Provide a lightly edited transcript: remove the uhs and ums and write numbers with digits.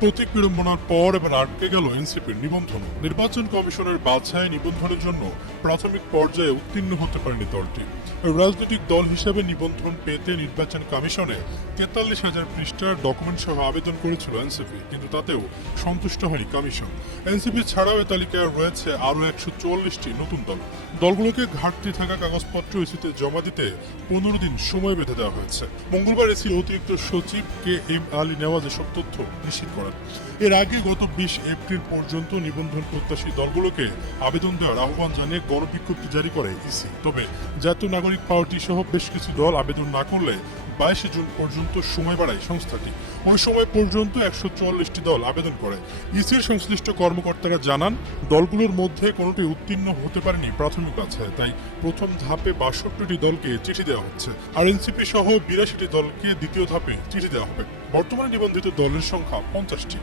প্রতীক বিড়ম্বনার পর এবার আটকে গেল এনসিপির নিবন্ধন। নির্বাচন কমিশনের বাছাই নিবন্ধনের জন্য প্রাথমিক পর্যায়ে উত্তীর্ণ হতে পারেনি দলটি। রাজনৈতিক দল হিসেবে নিবন্ধন পেতে নির্বাচন কমিশনে 43,000 পৃষ্ঠার ডকুমেন্ট সহ আবেদন করেছিল এনসিপি, কিন্তু তাতেও সন্তুষ্ট হয়নি কমিশন। এনসিপি ছাড়াও এ তালিকায় রয়েছে আরও 144টি নতুন দল। দলগুলোকে ঘাটতি থাকা কাগজপত্র ইসিতে জমা দিতে 15 দিন সময় বেঁধে দেওয়া হয়েছে। মঙ্গলবার ইসির অতিরিক্ত সচিব KM আলী নেওয়াজ এসব তথ্য নিশ্চিত করেন। এর আগে গত 20 এপ্রিল পর্যন্ত নিবন্ধন প্রত্যাশী দলগুলোকে আবেদন দেওয়ার আহ্বান জানিয়ে গণবিজ্ঞপ্তি জারি করে ইসি। তবে জাতীয় নাগরিক পার্টি সহ বেশ কিছু দল আবেদন না করলে 22 জুন পর্যন্ত সময় বাড়ায় সংস্থাটি। ওই সময় পর্যন্ত 144টি দল আবেদন করে। ইসির সংশ্লিষ্ট কর্মকর্তারা জানান, দলগুলোর মধ্যে কোনোটি উত্তীর্ণ হতে পারেনি প্রাথমিক বাছাই, তাই প্রথম ধাপে 62টি দলকে চিঠি দেওয়া হচ্ছে, আর এনসিপি সহ 82টি দলকে দ্বিতীয় ধাপে চিঠি দেওয়া হবে। বর্তমানে নিবন্ধিত দলের সংখ্যা 50টি।